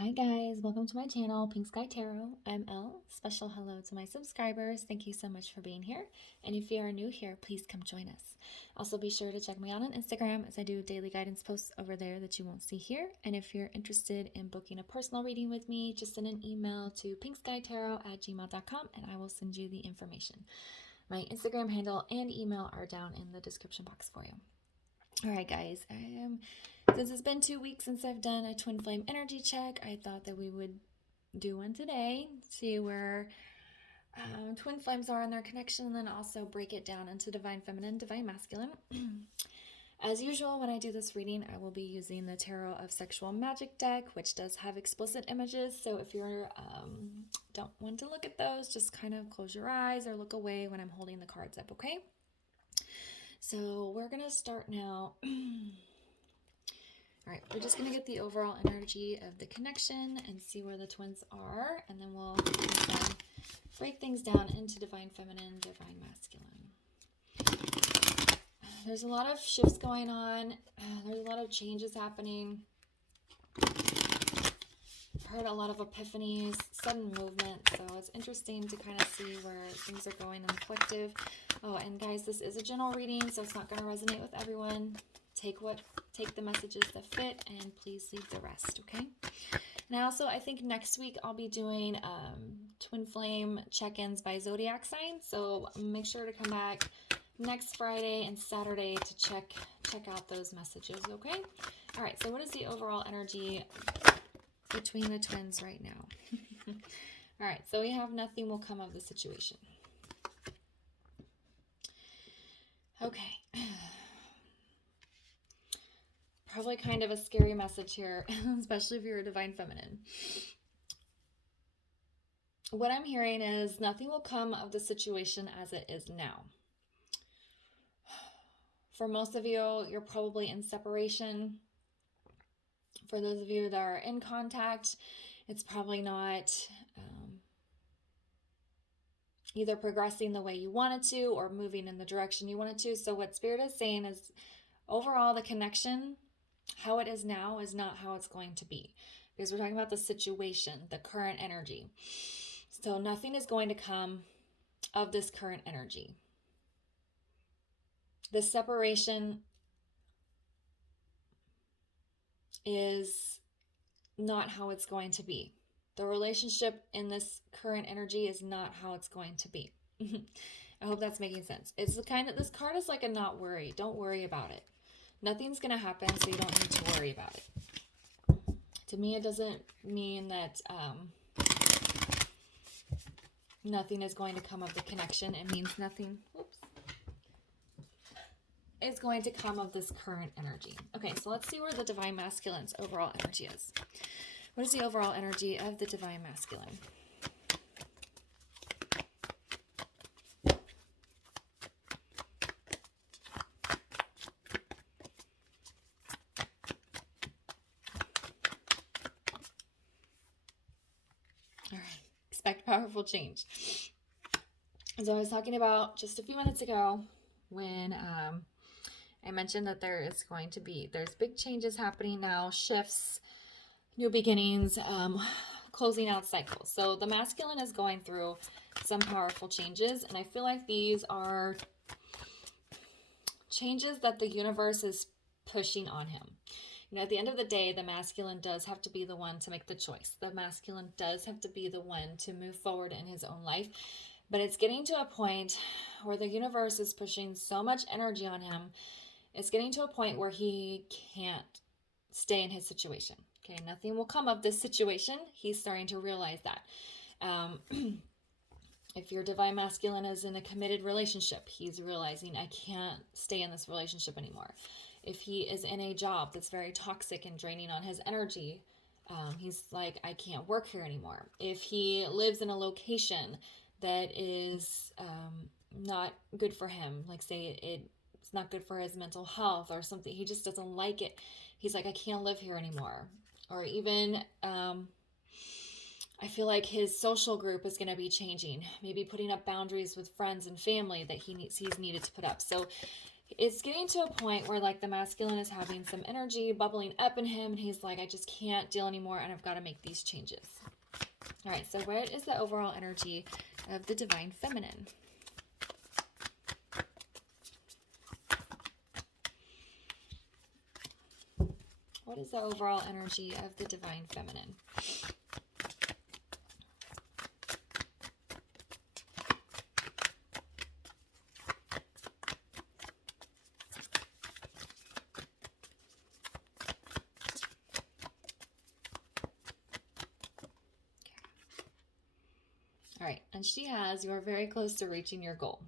Hi guys, welcome to my channel, Pink Sky Tarot. I'm Elle. Special hello to my subscribers. Thank you so much for being here. And if you are new here, please come join us. Also be sure to check me out on Instagram as I do daily guidance posts over there that you won't see here. And if you're interested in booking a personal reading with me, just send an email to pinkskytarot@gmail.com and I will send you the information. My Instagram handle and email are down in the description box for you. All right, guys, since it's been 2 weeks since I've done a twin flame energy check, I thought that we would do one today, see where twin flames are in their connection, and then also break it down into divine feminine, divine masculine. As usual, when I do this reading, I will be using the Tarot of Sexual Magic deck, which does have explicit images. So if you don't want to look at those, just kind of close your eyes or look away when I'm holding the cards up, okay? So we're going to start now. All right, we're just going to get the overall energy of the connection and see where the twins are, and then we'll break things down into divine feminine, divine masculine. There's a lot of shifts going on. There's a lot of changes happening. I've heard a lot of epiphanies, sudden movement, so it's interesting to kind of see where things are going in the collective. Oh, and guys, this is a general reading, so it's not going to resonate with everyone. Take the messages that fit, and please leave the rest, okay? And I think next week I'll be doing twin flame check-ins by zodiac sign, so make sure to come back next Friday and Saturday to check out those messages, okay? All right, so what is the overall energy between the twins right now? All right, so we have nothing will come of the situation. Okay. Probably kind of a scary message here, especially if you're a divine feminine. What I'm hearing is nothing will come of the situation as it is now. For most of you, you're probably in separation. For those of you that are in contact, it's probably not either progressing the way you wanted to or moving in the direction you wanted to. So what Spirit is saying is overall the connection, how it is now, is not how it's going to be. Because we're talking about the situation, the current energy. So nothing is going to come of this current energy. The separation is not how it's going to be. The relationship in this current energy is not how it's going to be. I hope that's making sense. It's the kind of, this card is like a not worry. Don't worry about it. Nothing's going to happen, so you don't need to worry about it. To me, it doesn't mean that nothing is going to come of the connection. It means nothing is going to come of this current energy. Okay, so let's see where the divine masculine's overall energy is. What is the overall energy of the divine masculine? All right, expect powerful change. As I was talking about just a few minutes ago when I mentioned that there's big changes happening now, shifts, new beginnings, closing out cycles. So the masculine is going through some powerful changes, and I feel like these are changes that the universe is pushing on him. You know, at the end of the day, the masculine does have to be the one to make the choice. The masculine does have to be the one to move forward in his own life. But it's getting to a point where the universe is pushing so much energy on him. It's getting to a point where he can't stay in his situation. Okay, nothing will come of this situation. He's starting to realize that. If your divine masculine is in a committed relationship, he's realizing, I can't stay in this relationship anymore. If he is in a job that's very toxic and draining on his energy, he's like, I can't work here anymore. If he lives in a location that is not good for him, like say it's not good for his mental health or something, he just doesn't like it. He's like, I can't live here anymore. Or even, I feel like his social group is going to be changing. Maybe putting up boundaries with friends and family that he's needed to put up. So it's getting to a point where like the masculine is having some energy bubbling up in him, and he's like, I just can't deal anymore, and I've got to make these changes. All right, so what is the overall energy of the divine feminine? What is the overall energy of the divine feminine? All right, and she has, you are very close to reaching your goal.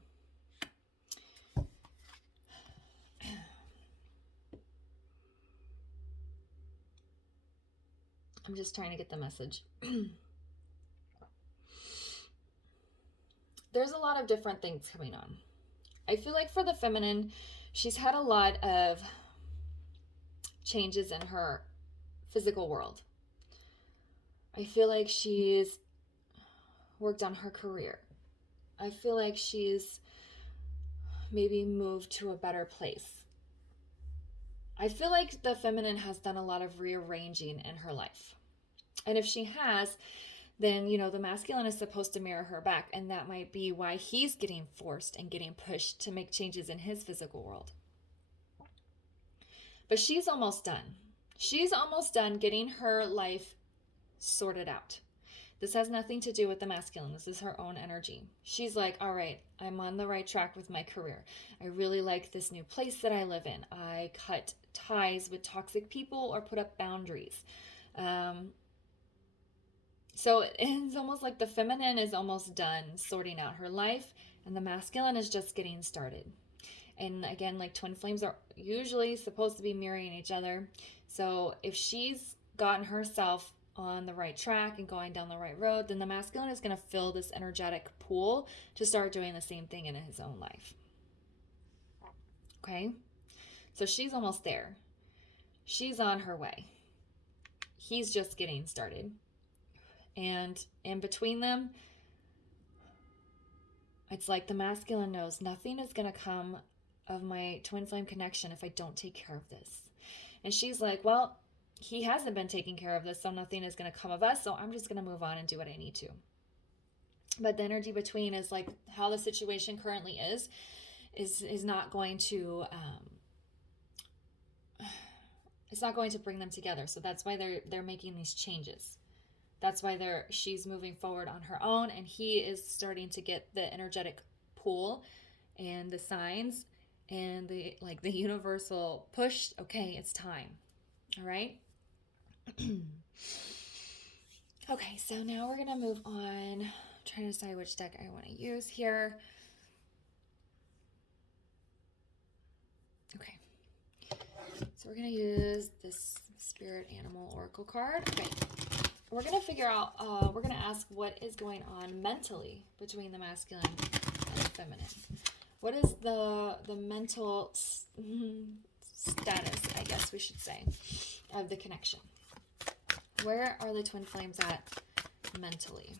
I'm just trying to get the message. There's a lot of different things coming on. I feel like for the feminine, she's had a lot of changes in her physical world. I feel like she's worked on her career. I feel like she's maybe moved to a better place. I feel like the feminine has done a lot of rearranging in her life. And if she has, then, you know, the masculine is supposed to mirror her back. And that might be why he's getting forced and getting pushed to make changes in his physical world. But she's almost done. She's almost done getting her life sorted out. This has nothing to do with the masculine. This is her own energy. She's like, all right, I'm on the right track with my career. I really like this new place that I live in. I cut ties with toxic people or put up boundaries. So it's almost like the feminine is almost done sorting out her life, and the masculine is just getting started. And again, like twin flames are usually supposed to be mirroring each other. So if she's gotten herself on the right track and going down the right road, then the masculine is going to fill this energetic pool to start doing the same thing in his own life. Okay? So she's almost there. She's on her way. He's just getting started. And in between them, it's like the masculine knows nothing is going to come of my twin flame connection if I don't take care of this. And she's like, well, he hasn't been taking care of this, so nothing is going to come of us, so I'm just going to move on and do what I need to. But the energy between is like how the situation currently is not going to it's not going to bring them together. So that's why they're making these changes. That's why she's moving forward on her own, and he is starting to get the energetic pull and the signs and the universal push. Okay, it's time. All right. Okay, so now we're gonna move on. I'm trying to decide which deck I want to use here. Okay, so we're gonna use this Spirit Animal Oracle card. Okay. We're going to figure out, we're going to ask what is going on mentally between the masculine and the feminine. What is the mental status, I guess we should say, of the connection? Where are the twin flames at mentally?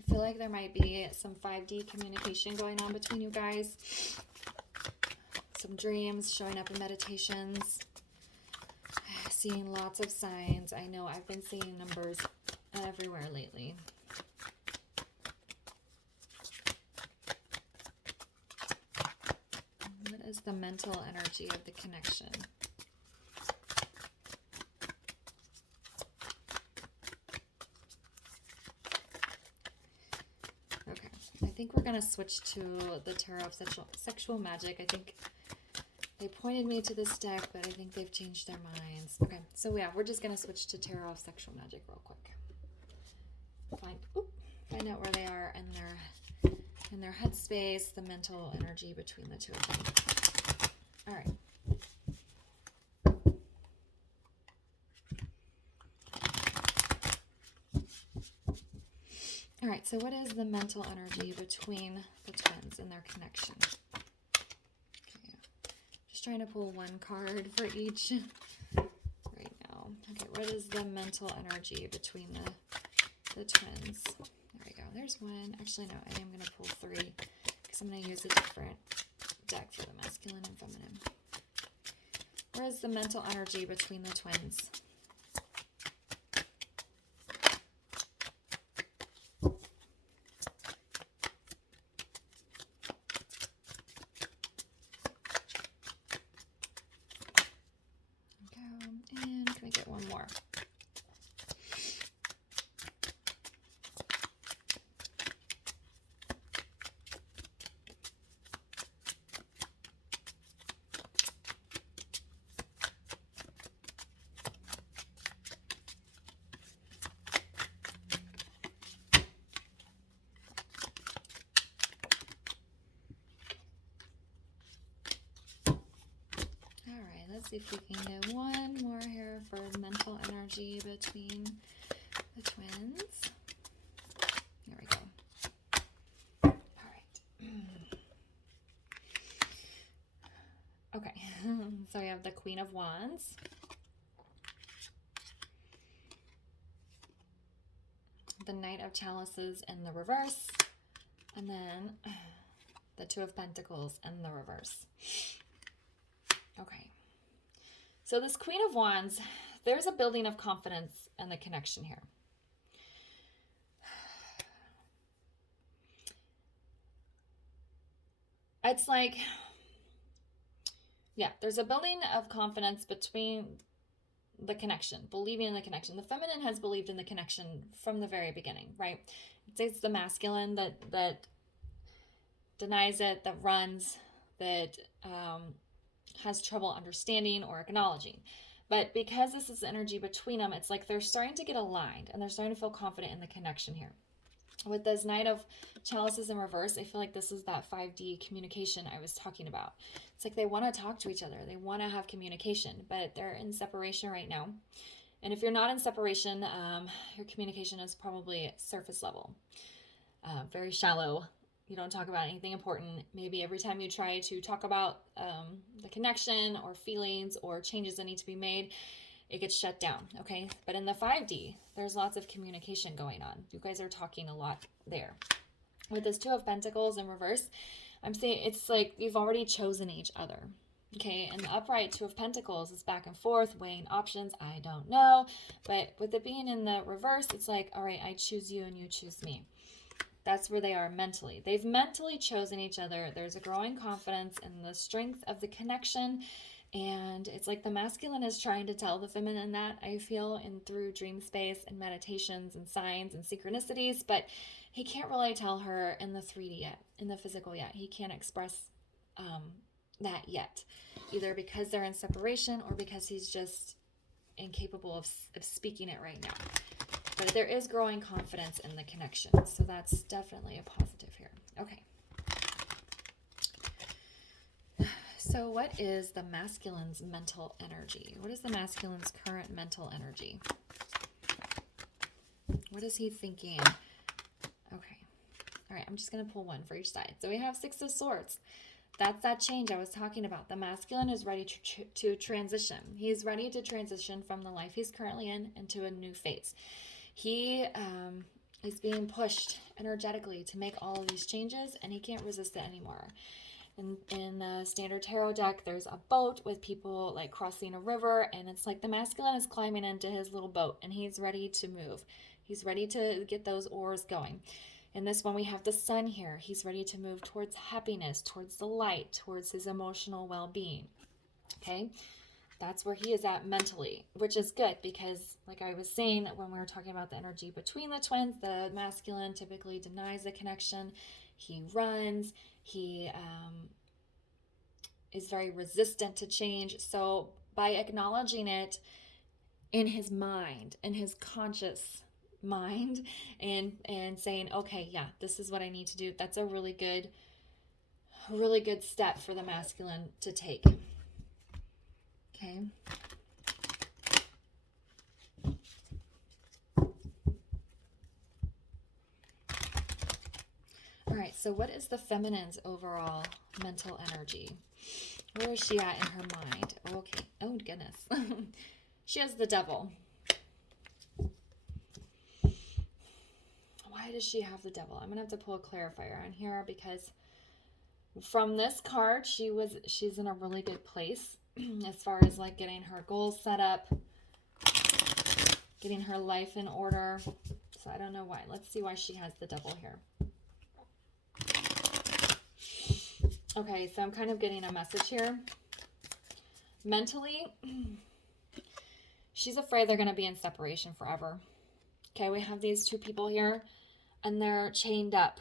I feel like there might be some 5D communication going on between you guys. Some dreams showing up in meditations. Seeing lots of signs. I know I've been seeing numbers everywhere lately. What is the mental energy of the connection? I think we're going to switch to the Tarot of Sexual Magic. I think they pointed me to this deck, but I think they've changed their minds. Okay, so yeah, we're just going to switch to Tarot of Sexual Magic real quick. Find out where they are in their headspace, the mental energy between the two of them. All right. All right, so what is the mental energy between the twins and their connection? Okay, just trying to pull one card for each right now. Okay, what is the mental energy between the twins? There we go. There's one. Actually, no, I am going to pull three because I'm going to use a different deck for the masculine and feminine. Where is the mental energy between the twins? And can we get one more? Let's see if we can get one more here for mental energy between the twins. There we go. All right. Okay, so we have the Queen of Wands. The Knight of Chalices in the reverse. And then the Two of Pentacles in the reverse. Okay. So this Queen of Wands, there's a building of confidence and the connection here. It's like, yeah, there's a building of confidence between the connection, believing in the connection. The feminine has believed in the connection from the very beginning, right? It's the masculine that denies it, that runs, that has trouble understanding or acknowledging. But because this is energy between them, it's like they're starting to get aligned and they're starting to feel confident in the connection here. With this Knight of Chalices in reverse, I feel like this is that 5D communication I was talking about. It's like they want to talk to each other. They want to have communication, but they're in separation right now. And if you're not in separation, your communication is probably surface level, very shallow. You don't talk about anything important. Maybe every time you try to talk about the connection or feelings or changes that need to be made, it gets shut down, okay? But in the 5D, there's lots of communication going on. You guys are talking a lot there. With this Two of Pentacles in reverse, I'm saying it's like you've already chosen each other, okay? And the upright Two of Pentacles is back and forth, weighing options. I don't know. But with it being in the reverse, it's like, all right, I choose you and you choose me. That's where they are mentally. They've mentally chosen each other. There's a growing confidence in the strength of the connection. And it's like the masculine is trying to tell the feminine that, I feel, in through dream space and meditations and signs and synchronicities. But he can't really tell her in the 3D yet, in the physical yet. He can't express that yet. Either because they're in separation or because he's just incapable of speaking it right now. But there is growing confidence in the connection. So that's definitely a positive here. Okay. So what is the masculine's mental energy? What is the masculine's current mental energy? What is he thinking? Okay. All right, I'm just going to pull one for each side. So we have Six of Swords. That's that change I was talking about. The masculine is ready to transition. He's ready to transition from the life he's currently in into a new phase. He is being pushed energetically to make all of these changes, and he can't resist it anymore. In the standard tarot deck, there's a boat with people like crossing a river, and it's like the masculine is climbing into his little boat, and he's ready to move. He's ready to get those oars going. In this one, we have the sun here. He's ready to move towards happiness, towards the light, towards his emotional well-being. Okay? That's where he is at mentally, which is good because, like I was saying, when we were talking about the energy between the twins, the masculine typically denies the connection. He runs. He is very resistant to change. So by acknowledging it in his mind, in his conscious mind, and saying, okay, yeah, this is what I need to do, that's a really good step for the masculine to take. Okay. so what is the feminine's overall mental energy? Where is she at in her mind? Okay. Oh, goodness. She has the Devil. Why does she have the Devil? I'm going to have to pull a clarifier on here because from this card, she's in a really good place as far as like getting her goals set up, getting her life in order. So I don't know why. Let's see why she has the Devil here. Okay, so I'm kind of getting a message here. Mentally, she's afraid they're going to be in separation forever. Okay, we have these two people here, and they're chained up.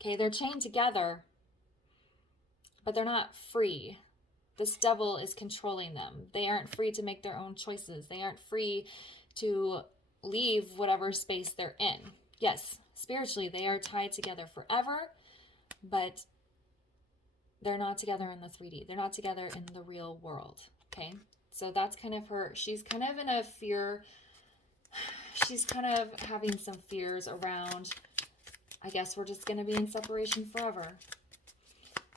Okay, they're chained together, but they're not free. This Devil is controlling them. They aren't free to make their own choices. They aren't free to leave whatever space they're in. Yes, spiritually, they are tied together forever, but they're not together in the 3D. They're not together in the real world, okay? So that's kind of her. She's kind of in a fear. She's kind of having some fears around, I guess we're just going to be in separation forever.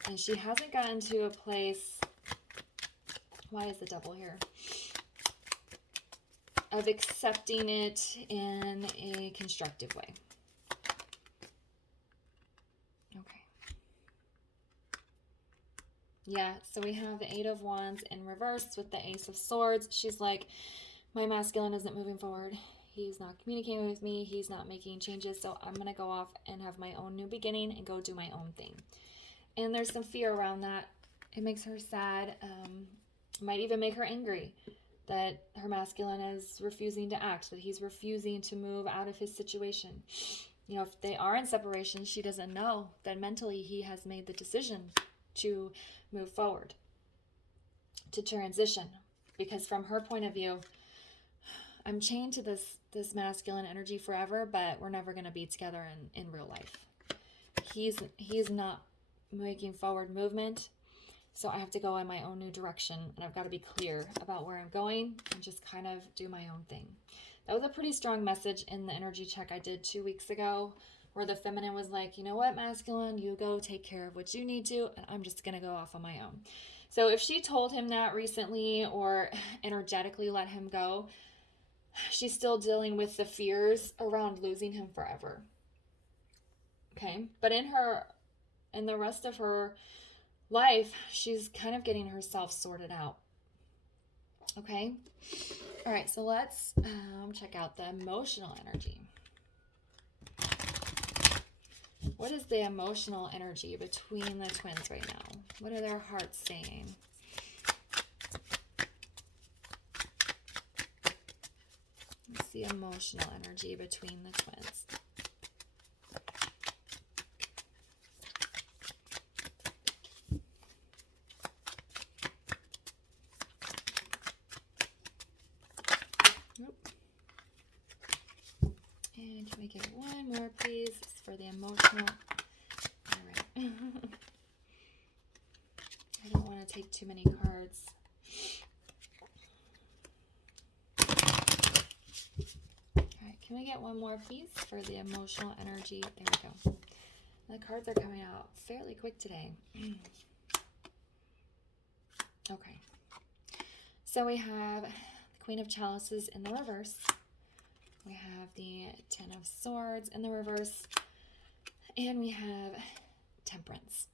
And she hasn't gotten to a place, why is the Devil here? Of accepting it in a constructive way. Okay. Yeah, so we have the 8 of Wands in reverse with the Ace of Swords. She's like, my masculine isn't moving forward. He's not communicating with me. He's not making changes. So I'm going to go off and have my own new beginning and go do my own thing. And there's some fear around that. It makes her sad. Might even make her angry that her masculine is refusing to act, that he's refusing to move out of his situation. You know, if they are in separation, she doesn't know that mentally he has made the decision to move forward, to transition. Because from her point of view, I'm chained to this masculine energy forever, but we're never going to be together in real life. He's not making forward movement, so I have to go in my own new direction, and I've got to be clear about where I'm going and just kind of do my own thing. That was a pretty strong message in the energy check I did 2 weeks ago, where the feminine was like, you know what, masculine, you go take care of what you need to, and I'm just going to go off on my own. So if she told him that recently or energetically let him go, she's still dealing with the fears around losing him forever. Okay? But in the rest of her life, she's kind of getting herself sorted out. Okay? All right, so let's check out the emotional energy. What is the emotional energy between the twins right now? What are their hearts saying? What's the emotional energy between the twins? And can we get one more, please, for the emotional? All right. I don't want to take too many cards. All right, can we get one more, please, for the emotional energy? There we go. The cards are coming out fairly quick today. Okay. So we have the Queen of Chalices in the reverse. We have the 10 of Swords in the reverse. And we have Temperance.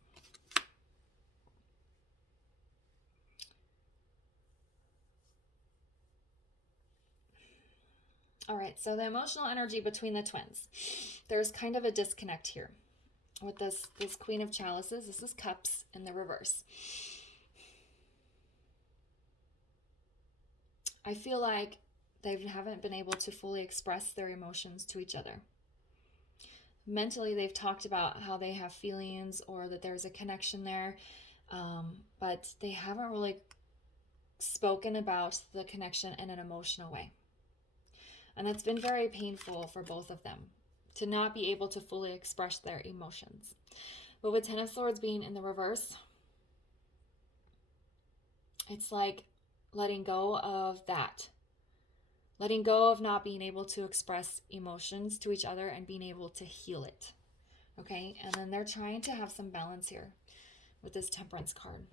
All right, so the emotional energy between the twins. There's kind of a disconnect here with this Queen of Chalices. This is Cups in the reverse. I feel like they haven't been able to fully express their emotions to each other. Mentally, they've talked about how they have feelings or that there's a connection there, but they haven't really spoken about the connection in an emotional way. And that's been very painful for both of them, to not be able to fully express their emotions. But with 10 of Swords being in the reverse, it's like letting go of that. Letting go of not being able to express emotions to each other and being able to heal it. Okay, and then they're trying to have some balance here with this Temperance card.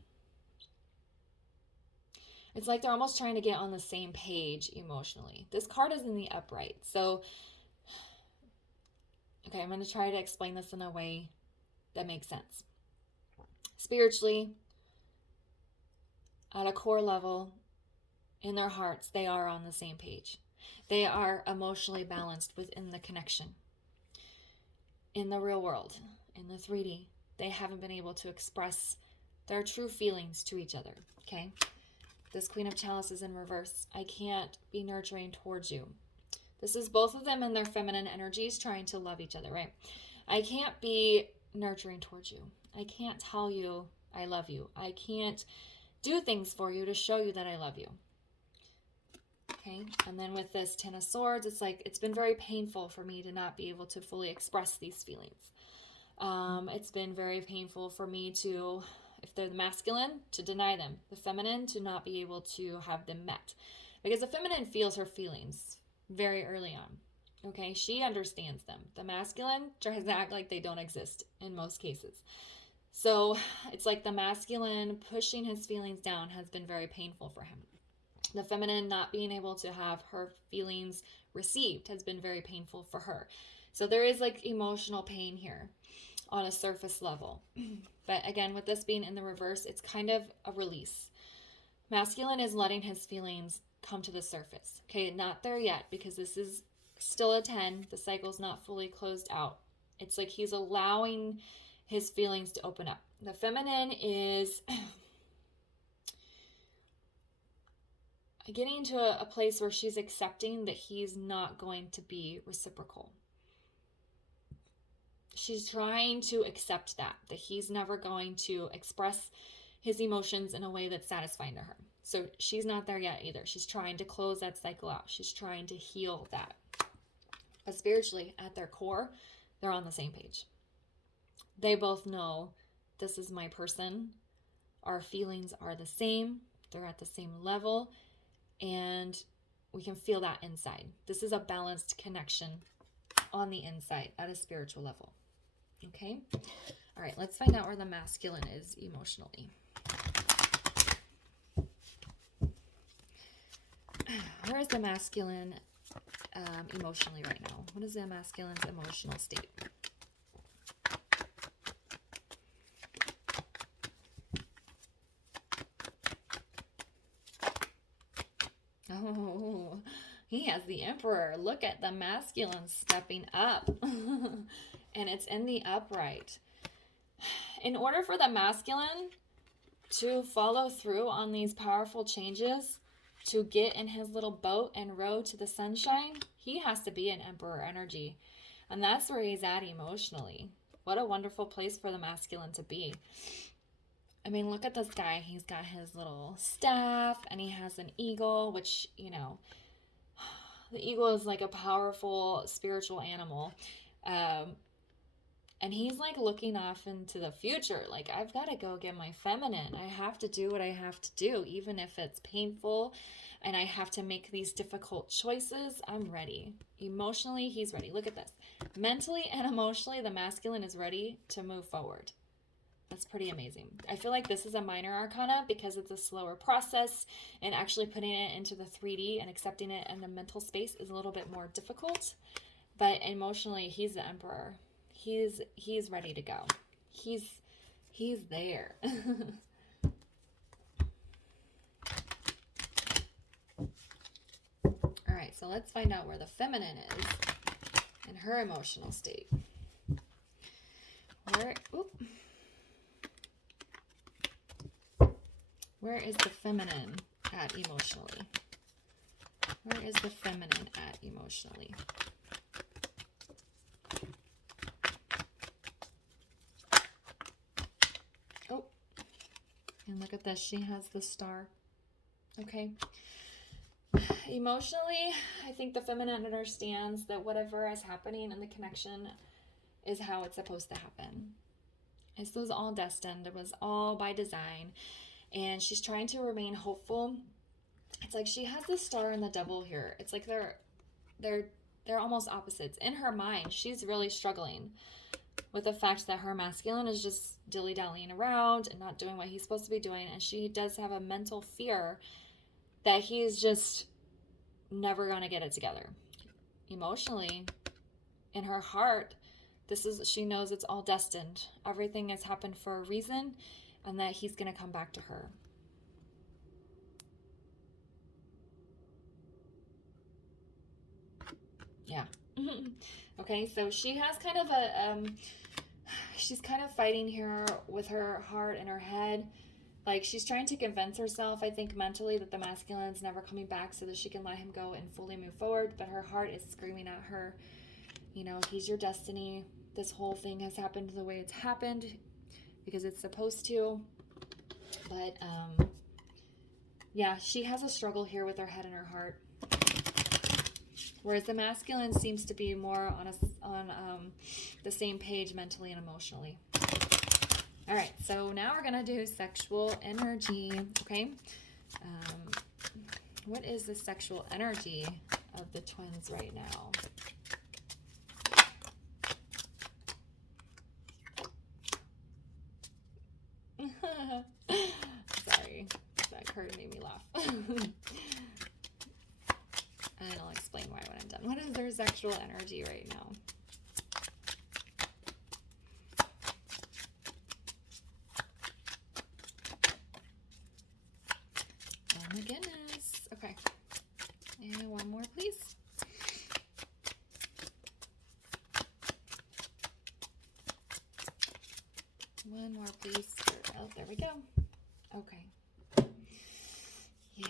It's like they're almost trying to get on the same page emotionally. This card is in the upright. So, okay, I'm going to try to explain this in a way that makes sense. Spiritually, at a core level, in their hearts, they are on the same page. They are emotionally balanced within the connection. In the real world, in the 3D, they haven't been able to express their true feelings to each other, okay? This Queen of Chalice is in reverse. I can't be nurturing towards you. This is both of them in their feminine energies trying to love each other, right? I can't be nurturing towards you. I can't tell you I love you. I can't do things for you to show you that I love you. Okay, and then with this Ten of Swords, it's like it's been very painful for me to not be able to fully express these feelings. It's been very painful for me to, if they're the masculine, to deny them. The feminine, to not be able to have them met. Because the feminine feels her feelings very early on. Okay, she understands them. The masculine tries to act like they don't exist in most cases. So it's like the masculine pushing his feelings down has been very painful for him. The feminine not being able to have her feelings received has been very painful for her. So there is like emotional pain here on a surface level. But again, with this being in the reverse, it's kind of a release. Masculine is letting his feelings come to the surface. Okay, not there yet because this is still a 10. The cycle's not fully closed out. It's like he's allowing his feelings to open up. The feminine is getting to a place where she's accepting that he's not going to be reciprocal. She's trying to accept that he's never going to express his emotions in a way that's satisfying to her. So she's not there yet either. She's trying to close that cycle out. She's trying to heal that. But spiritually, at their core, they're on the same page. They both know this is my person. Our feelings are the same. They're at the same level. And we can feel that inside. This is a balanced connection on the inside at a spiritual level. Okay? All right, let's find out where the masculine is emotionally. Where is the masculine emotionally right now? What is the masculine's emotional state? Oh, he has the Emperor. Look at the masculine stepping up. And it's in the upright. In order for the masculine to follow through on these powerful changes, to get in his little boat and row to the sunshine, he has to be in Emperor energy. And that's where he's at emotionally. What a wonderful place for the masculine to be. I mean, look at this guy. He's got his little staff and he has an eagle, which, you know, the eagle is like a powerful spiritual animal. And he's like looking off into the future. Like, I've got to go get my feminine. I have to do what I have to do, even if it's painful and I have to make these difficult choices. I'm ready. Emotionally, he's ready. Look at this. Mentally and emotionally, the masculine is ready to move forward. That's pretty amazing. I feel like this is a minor arcana because it's a slower process, and actually putting it into the 3D and accepting it in the mental space is a little bit more difficult. But emotionally, he's the Emperor. He's ready to go. He's there. All right, so let's find out where the feminine is in her emotional state. Where is the feminine at emotionally? Where is the feminine at emotionally? Oh, and look at this. She has the star. Okay. Emotionally, I think the feminine understands that whatever is happening in the connection is how it's supposed to happen. This was all destined. It was all by design. And she's trying to remain hopeful. It's like she has the star and the devil here. It's like they're almost opposites. In her mind, she's really struggling with the fact that her masculine is just dilly-dallying around and not doing what he's supposed to be doing. And she does have a mental fear that he's just never going to get it together. Emotionally, in her heart, she knows it's all destined. Everything has happened for a reason, and that he's going to come back to her. Yeah. Okay, so she has kind of she's kind of fighting here with her heart and her head. Like, she's trying to convince herself, I think, mentally, that the masculine's never coming back so that she can let him go and fully move forward. But her heart is screaming at her, you know, he's your destiny. This whole thing has happened the way it's happened because it's supposed to. But, yeah, she has a struggle here with her head and her heart. Whereas the masculine seems to be more on the same page mentally and emotionally. All right, so now we're going to do sexual energy, okay? What is the sexual energy of the twins right now? Sorry, that card made me laugh. And I'll explain why when I'm done. What is their sexual energy right now? Oh my goodness. Okay. And one more, please. One more, please. Oh, there we go. Okay. Yeah.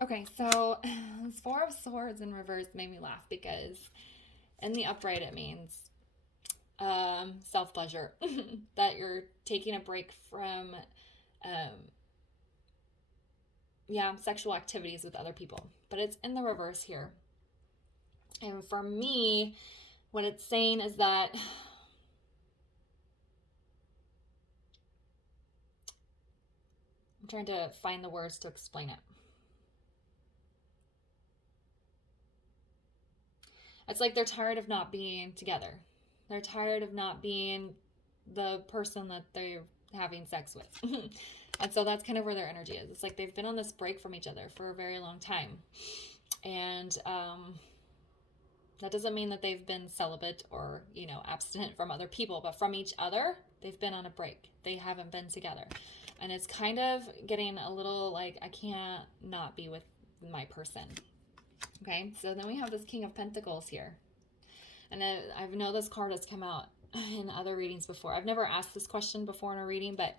Okay, so this Four of Swords in reverse made me laugh because in the upright it means self-pleasure. That you're taking a break from sexual activities with other people. But it's in the reverse here. And for me, what it's saying is that I'm trying to find the words to explain it. It's like they're tired of not being together. They're tired of not being the person that they're having sex with. And so that's kind of where their energy is. It's like they've been on this break from each other for a very long time. And that doesn't mean that they've been celibate or, you know, abstinent from other people, but from each other, they've been on a break. They haven't been together. And it's kind of getting a little like, I can't not be with my person. Okay, so then we have this King of Pentacles here. And I know this card has come out in other readings before. I've never asked this question before in a reading, but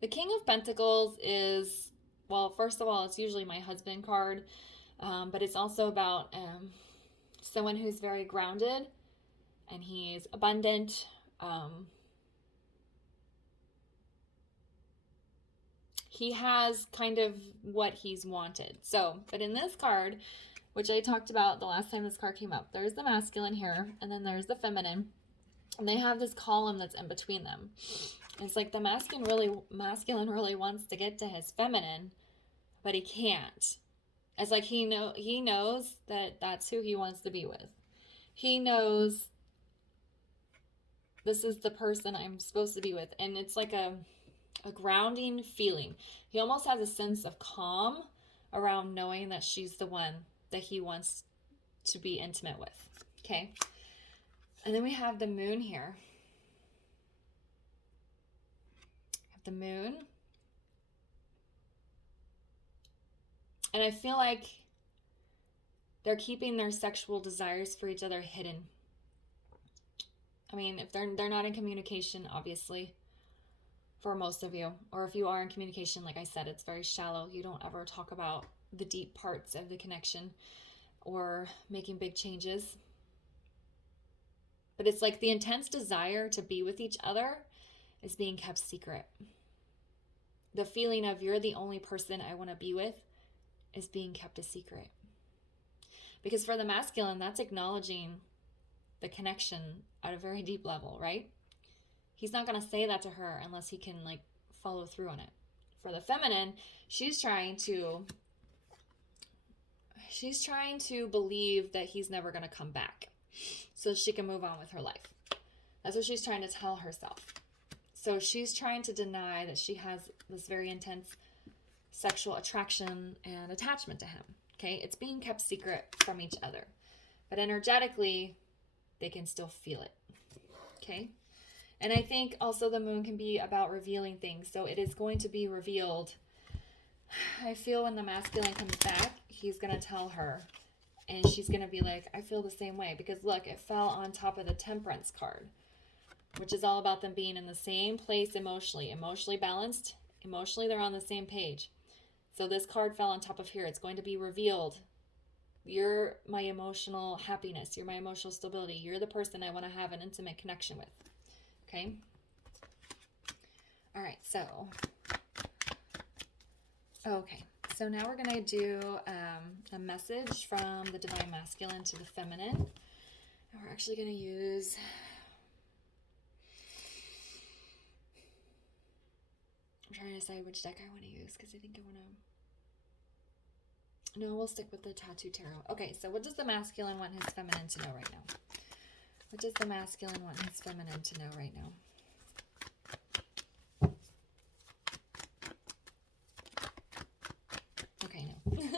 the King of Pentacles is, well, first of all, it's usually my husband card, but it's also about someone who's very grounded and he's abundant. He has kind of what he's wanted. So, but in this card, which I talked about the last time this card came up, there's the masculine here, and then there's the feminine. And they have this column that's in between them. It's like the masculine really wants to get to his feminine, but he can't. It's like he knows that that's who he wants to be with. He knows this is the person I'm supposed to be with. And it's like a grounding feeling. He almost has a sense of calm around knowing that she's the one that he wants to be intimate with. Okay. And then we have the moon here. The moon. And I feel like they're keeping their sexual desires for each other hidden. I mean, if they're not in communication, obviously, for most of you, or if you are in communication, like I said, it's very shallow. You don't ever talk about the deep parts of the connection or making big changes. But it's like the intense desire to be with each other is being kept secret. The feeling of you're the only person I want to be with is being kept a secret. Because for the masculine, that's acknowledging the connection at a very deep level, right? He's not going to say that to her unless he can like follow through on it. For the feminine, she's trying to she's trying to believe that he's never going to come back so she can move on with her life. That's what she's trying to tell herself. So she's trying to deny that she has this very intense sexual attraction and attachment to him. Okay, it's being kept secret from each other. But energetically, they can still feel it. Okay? And I think also the moon can be about revealing things. So it is going to be revealed. I feel when the masculine comes back, he's going to tell her. And she's going to be like, I feel the same way. Because look, it fell on top of the Temperance card, which is all about them being in the same place emotionally. Emotionally balanced. Emotionally, they're on the same page. So this card fell on top of here. It's going to be revealed. You're my emotional happiness. You're my emotional stability. You're the person I want to have an intimate connection with. Okay? All right, so. Okay, so now we're going to do a message from the Divine Masculine to the Feminine. And we're actually going to use... I'm trying to decide which deck I want to use because I think I want to... No, we'll stick with the Tattoo Tarot. Okay, so what does the masculine want his feminine to know right now? What does the masculine want his feminine to know right now? Okay, no.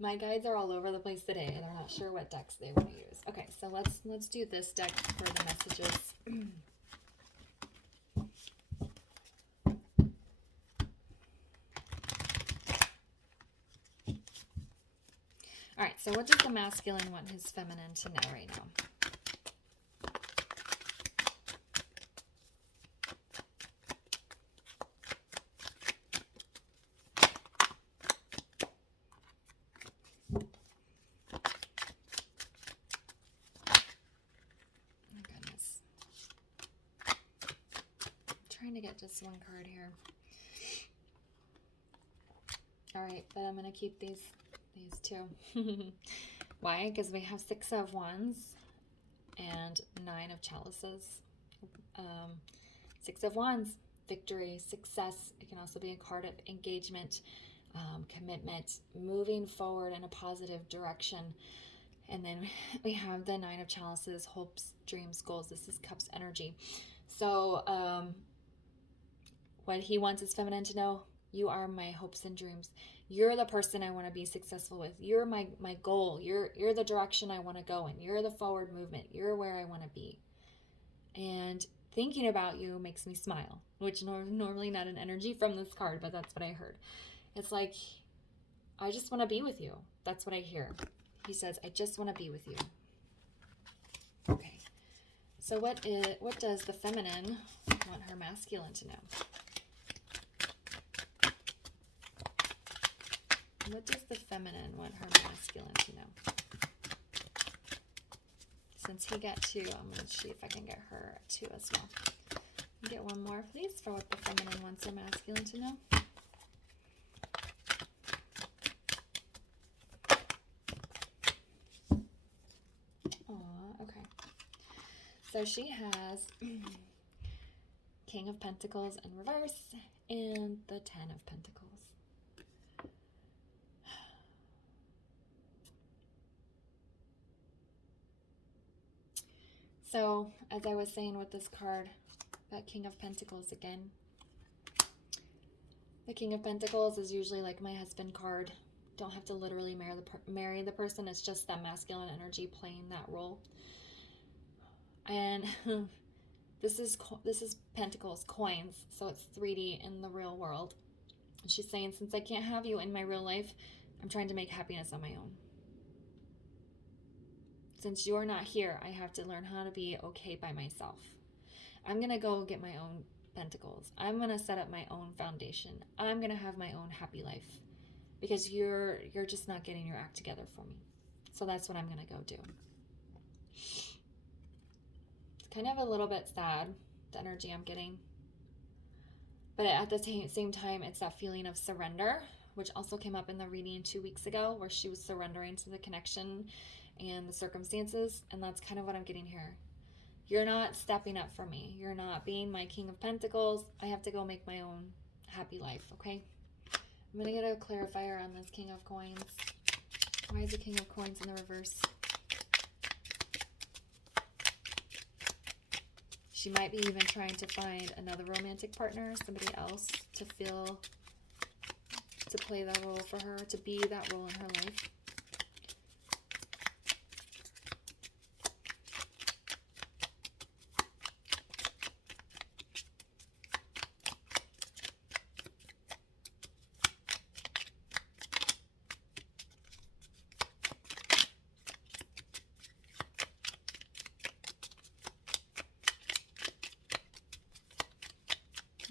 My guides are all over the place today, and they're not sure what decks they want to use. Okay, so let's do this deck for the messages. All right, so what does the masculine want his feminine to know right now? Oh, goodness. I'm trying to get just one card here. All right, but I'm going to keep these two. Why? Because we have 6 of Wands and 9 of Chalices. 6 of Wands, victory, success. It can also be a card of engagement, commitment, moving forward in a positive direction. And then we have the 9 of Chalices, hopes, dreams, goals. This is Cups energy. So what he wants his feminine to know, you are my hopes and dreams. You're the person I want to be successful with. You're my goal. You're the direction I want to go in. You're the forward movement. You're where I want to be. And thinking about you makes me smile, which normally not an energy from this card, but that's what I heard. It's like, I just want to be with you. That's what I hear. He says, I just want to be with you. Okay. So what does the feminine want her masculine to know? What does the feminine want her masculine to know? Since he got 2, I'm going to see if I can get her 2 as well. Get one more, please, for what the feminine wants her masculine to know. Aw, okay. So she has King of Pentacles in reverse and the 10 of Pentacles. So, as I was saying with this card, that King of Pentacles again. The King of Pentacles is usually like my husband card. Don't have to literally marry the person. It's just that masculine energy playing that role. And this is Pentacles, coins. So it's 3D in the real world. And she's saying, since I can't have you in my real life, I'm trying to make happiness on my own. Since you're not here, I have to learn how to be okay by myself. I'm going to go get my own pentacles. I'm going to set up my own foundation. I'm going to have my own happy life. Because you're just not getting your act together for me. So that's what I'm going to go do. It's kind of a little bit sad, the energy I'm getting. But at the same time, it's that feeling of surrender, which also came up in the reading 2 weeks ago, where she was surrendering to the connection and the circumstances, and that's kind of what I'm getting here. You're not stepping up for me. You're not being my King of Pentacles. I have to go make my own happy life, okay? I'm going to get a clarifier on this King of Coins. Why is the King of Coins in the reverse? She might be even trying to find another romantic partner, somebody else to play that role for her, to be that role in her life.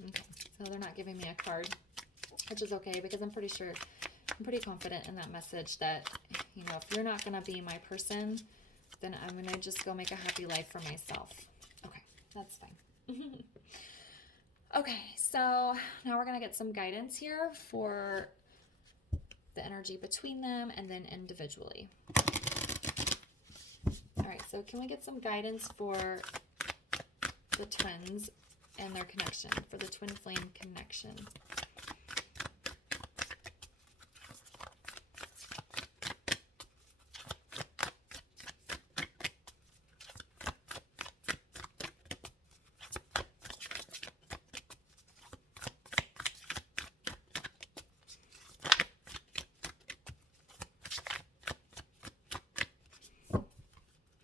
Okay, so they're not giving me a card, which is okay because I'm pretty confident in that message that, you know, if you're not going to be my person, then I'm going to just go make a happy life for myself. Okay, that's fine. Okay, so now we're going to get some guidance here for the energy between them and then individually. All right, so can we get some guidance for the twins and their connection, for the twin flame connection?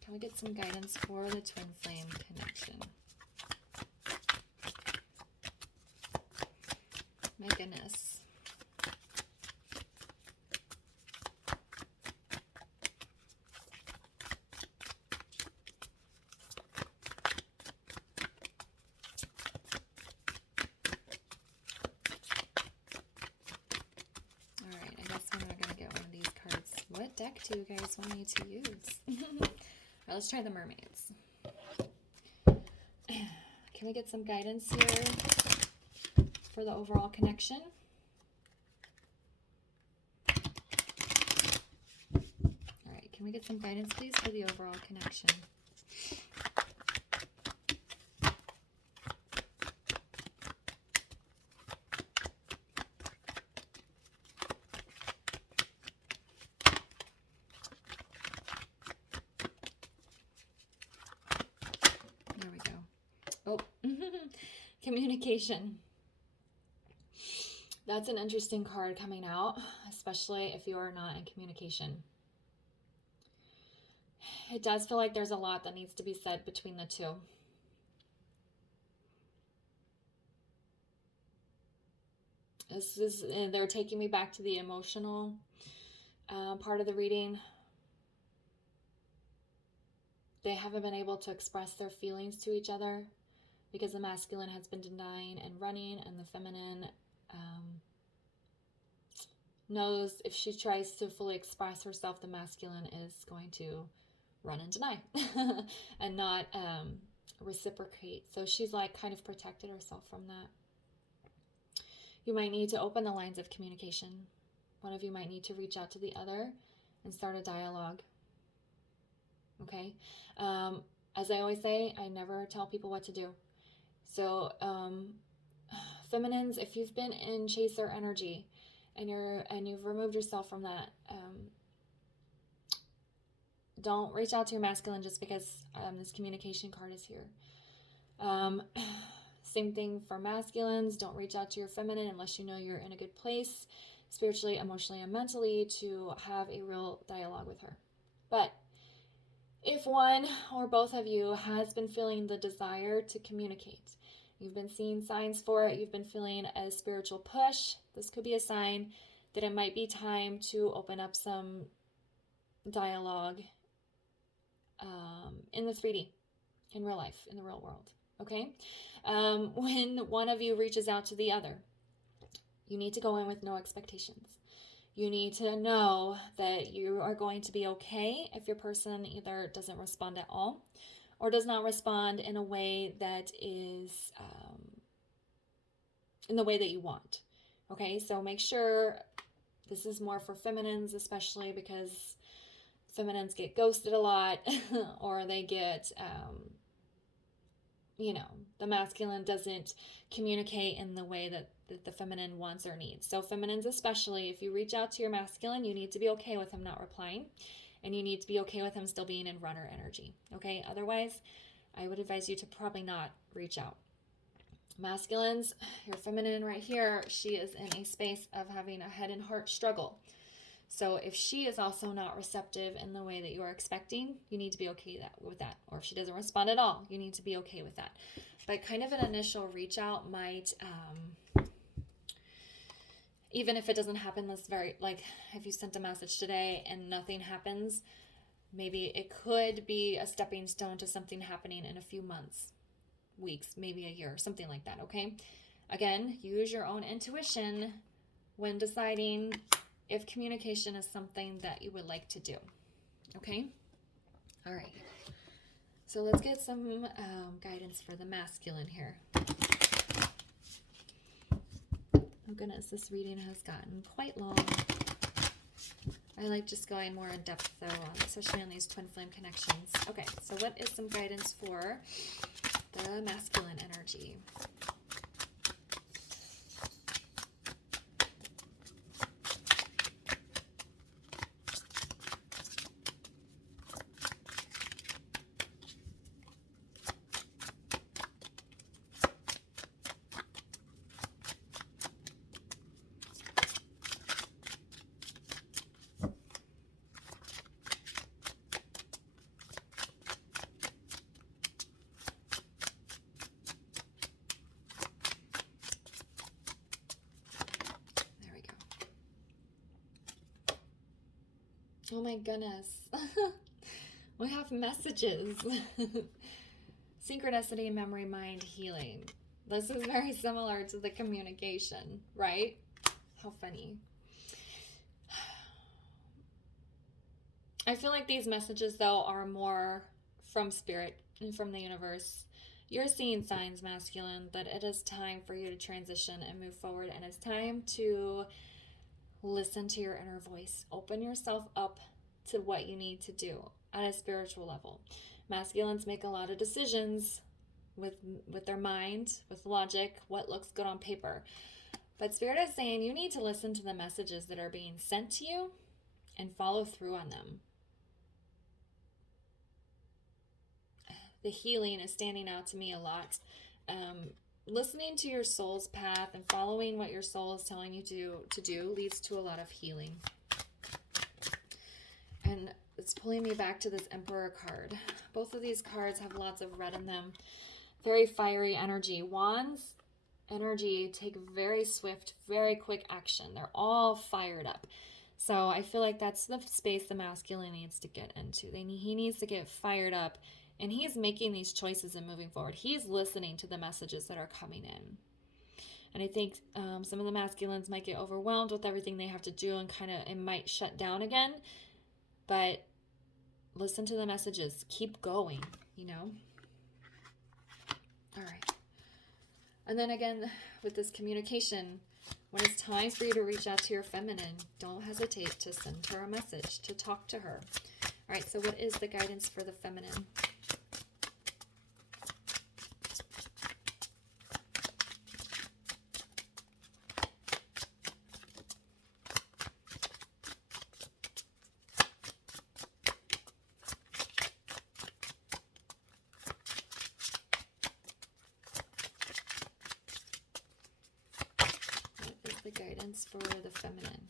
Can we get some guidance for the twin flame connection? My goodness. All right, I guess we're going to get one of these cards. What deck do you guys want me to use? All right, let's try the mermaids. Can we get some guidance here for the overall connection? All right, can we get some guidance, please, for the overall connection? There we go. Oh, communication. That's an interesting card coming out, especially if you are not in communication. It does feel like there's a lot that needs to be said between the two. They're taking me back to the emotional part of the reading. They haven't been able to express their feelings to each other because the masculine has been denying and running, and the feminine knows if she tries to fully express herself, the masculine is going to run and deny and not reciprocate. So she's like kind of protected herself from that. You might need to open the lines of communication. One of you might need to reach out to the other and start a dialogue. Okay? As I always say, I never tell people what to do. So feminines, if you've been in chaser energy and you've removed yourself from that, don't reach out to your masculine just because this communication card is here. Same thing for masculines. Don't reach out to your feminine unless you know you're in a good place spiritually, emotionally, and mentally to have a real dialogue with her. But if one or both of you has been feeling the desire to communicate, you've been seeing signs for it, you've been feeling a spiritual push, this could be a sign that it might be time to open up some dialogue in the 3D, in real life, in the real world, okay? When one of you reaches out to the other, you need to go in with no expectations. You need to know that you are going to be okay if your person either doesn't respond at all or does not respond in a way that is in the way that you want. Okay, so make sure this is more for feminines, especially because feminines get ghosted a lot or they get you know, the masculine doesn't communicate in the way that the feminine wants or needs. So feminines especially, if you reach out to your masculine, you need to be okay with him not replying, and you need to be okay with him still being in runner energy, okay? Otherwise, I would advise you to probably not reach out. Masculines, your feminine right here, she is in a space of having a head and heart struggle. So if she is also not receptive in the way that you are expecting, you need to be okay with that. Or if she doesn't respond at all, you need to be okay with that. But kind of an initial reach out might, even if it doesn't happen this very, like if you sent a message today and nothing happens, maybe it could be a stepping stone to something happening in a few months, weeks, maybe a year, something like that, okay? Again, use your own intuition when deciding if communication is something that you would like to do, okay? All right. So let's get some guidance for the masculine here. Oh goodness, this reading has gotten quite long. I like just going more in depth though, especially on these twin flame connections. Okay, so what is some guidance for the masculine energy? Oh my goodness. We have messages. Synchronicity, memory, mind, healing. This is very similar to the communication, right? How funny. I feel like these messages, though, are more from spirit and from the universe. You're seeing signs, masculine, that it is time for you to transition and move forward, and it's time to listen to your inner voice. Open yourself up to what you need to do at a spiritual level. Masculines make a lot of decisions with their mind, with logic, what looks good on paper. But Spirit is saying you need to listen to the messages that are being sent to you and follow through on them. The healing is standing out to me a lot. Listening to your soul's path and following what your soul is telling you to do leads to a lot of healing. And it's pulling me back to this Emperor card. Both of these cards have lots of red in them. Very fiery energy. Wands energy take very swift, very quick action. They're all fired up. So I feel like that's the space the masculine needs to get into. He needs to get fired up. And he's making these choices and moving forward. He's listening to the messages that are coming in. And I think some of the masculines might get overwhelmed with everything they have to do and it might shut down again. But listen to the messages. Keep going, you know? All right. And then again, with this communication, when it's time for you to reach out to your feminine, don't hesitate to send her a message, to talk to her. All right, so what is the guidance for the feminine? The guidance for the feminine.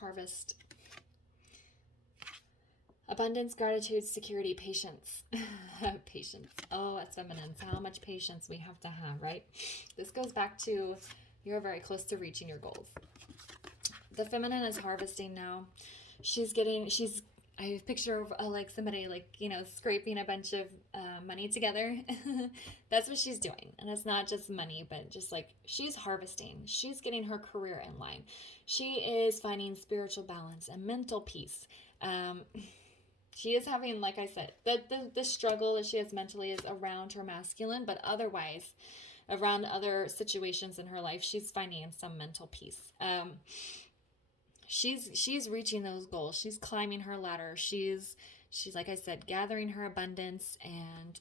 Harvest. Abundance, gratitude, security, patience. Patience. Oh, as feminines, how much patience we have to have, right? This goes back to you're very close to reaching your goals. The feminine is harvesting now. I picture like somebody scraping a bunch of money together. That's what she's doing. And it's not just money, but just like she's harvesting. She's getting her career in line. She is finding spiritual balance and mental peace. She is having, like I said, the struggle that she has mentally is around her masculine, but otherwise, around other situations in her life, she's finding some mental peace. She's reaching those goals. She's climbing her ladder. She's like I said, gathering her abundance and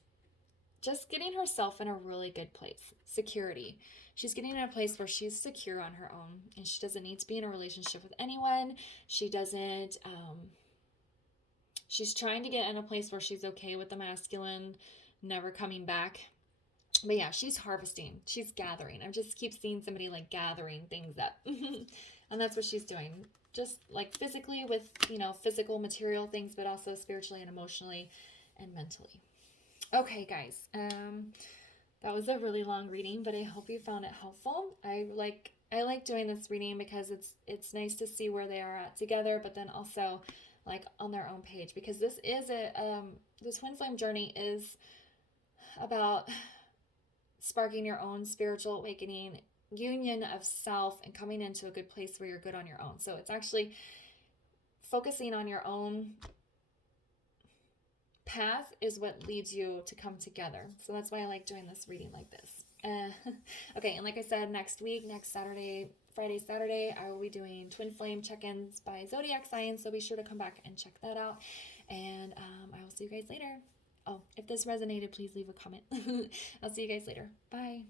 just getting herself in a really good place. Security. She's getting in a place where she's secure on her own, and she doesn't need to be in a relationship with anyone. She doesn't, she's trying to get in a place where she's okay with the masculine never coming back. But yeah, she's harvesting. She's gathering. I just keep seeing somebody like gathering things up. And that's what she's doing. Just like physically with, physical material things, but also spiritually and emotionally and mentally. Okay, guys. That was a really long reading, but I hope you found it helpful. I like doing this reading because it's nice to see where they are at together, but then also like on their own page, because this is the twin flame journey is about sparking your own spiritual awakening, union of self, and coming into a good place where you're good on your own. So it's actually focusing on your own path is what leads you to come together. So that's why I like doing this reading like this. Okay, and like I said, next week, next Saturday, Friday, Saturday, I will be doing twin flame check-ins by zodiac sign, so be sure to come back and check that out. And I will see you guys later. Oh, if this resonated, please leave a comment. I'll see you guys later. Bye.